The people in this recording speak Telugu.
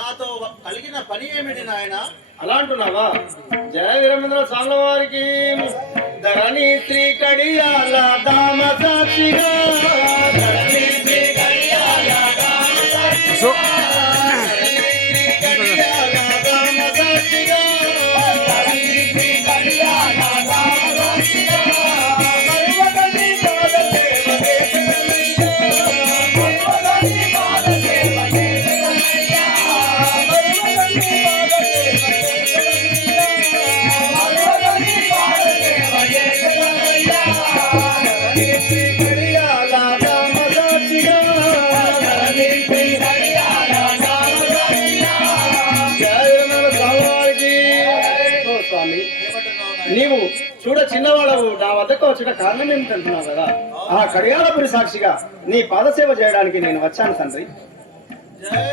నాతో కలిగిన పని ఏమిటి నాయన? అలా అంటున్నావా? జయ వీరభద్ర స్వాముల వారికి ధరణి శ్రీ కడియాల దామ సాక్షిగా ధరణి శ్రీ కడియాల దామ సాక్షిగా నీవు చూడ చిన్నవాడవు నా వద్దకు వచ్చిన కారణం ఏమిటంటున్నావు కదా? ఆ కడియాలపురి సాక్షిగా నీ పాదసేవ చేయడానికి నేను వచ్చాను తండ్రి. జయ